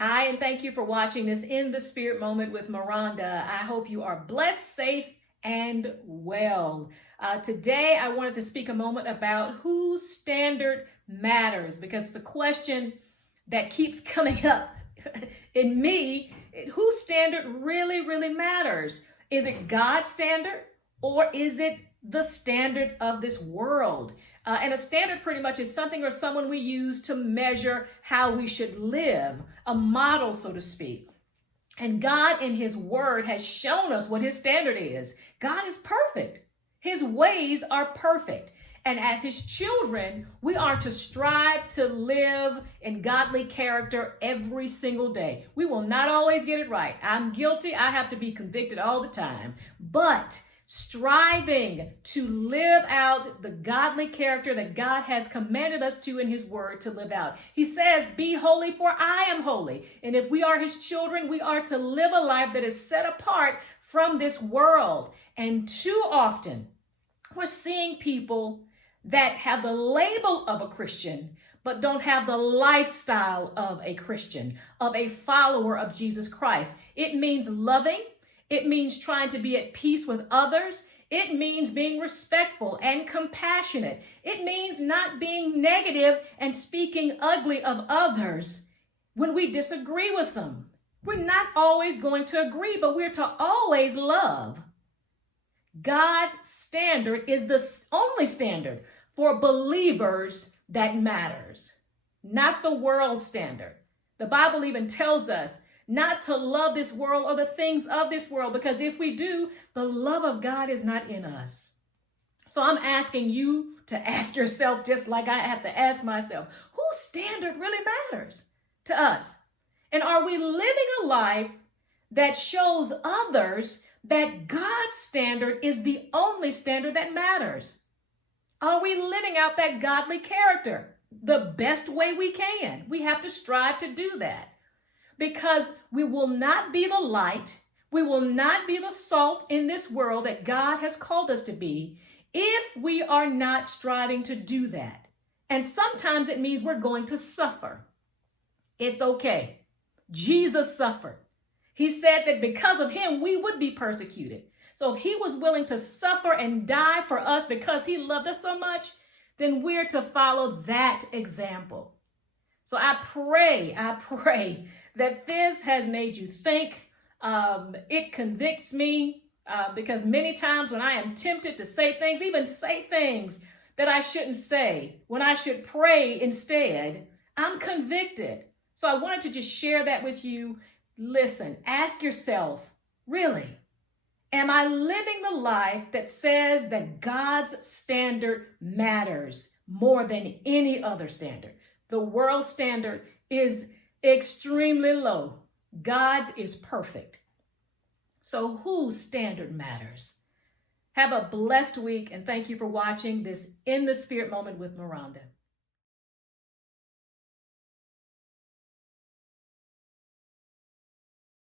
Hi, and thank you for watching this In the Spirit Moment with Myronda. I hope you are blessed, safe, and well. Today, I wanted to speak a moment about whose standard matters, because it's a question that keeps coming up in me. Whose standard really matters? Is it God's standard, or is it the standards of this world? And a standard pretty much is something or someone we use to measure how we should live, a model, so to speak. And God in his word has shown us what his standard is. God is perfect. His ways are perfect. And as his children, we are to strive to live in godly character every single day. We will not always get it right. I'm guilty. I have to be convicted all the time. But striving to live out the godly character that God has commanded us to in his word to live out. He says, be holy for I am holy. And if we are his children, we are to live a life that is set apart from this world. And too often we're seeing people that have the label of a Christian, but don't have the lifestyle of a Christian, of a follower of Jesus Christ. It means loving. It means trying to be at peace with others. It means being respectful and compassionate. It means not being negative and speaking ugly of others when we disagree with them. We're not always going to agree, but we're to always love. God's standard is the only standard for believers that matters, not the world's standard. The Bible even tells us not to love this world or the things of this world, because if we do, the love of God is not in us. So I'm asking you to ask yourself, just like I have to ask myself, whose standard really matters to us? And are we living a life that shows others that God's standard is the only standard that matters? Are we living out that godly character the best way we can? We have to strive to do that. Because we will not be the light, we will not be the salt in this world that God has called us to be if we are not striving to do that. And sometimes it means we're going to suffer. It's okay. Jesus suffered. He said that because of him, we would be persecuted. So if he was willing to suffer and die for us because he loved us so much, then we're to follow that example. So I pray that this has made you think. It convicts me because many times when I am tempted to say things, even say things that I shouldn't say, when I should pray instead, I'm convicted. So I wanted to just share that with you. Listen, ask yourself, really, am I living the life that says that God's standard matters more than any other standard? The world standard is extremely low. God's is perfect. So whose standard matters? Have a blessed week, and thank you for watching this In the Spirit Moment with Myronda.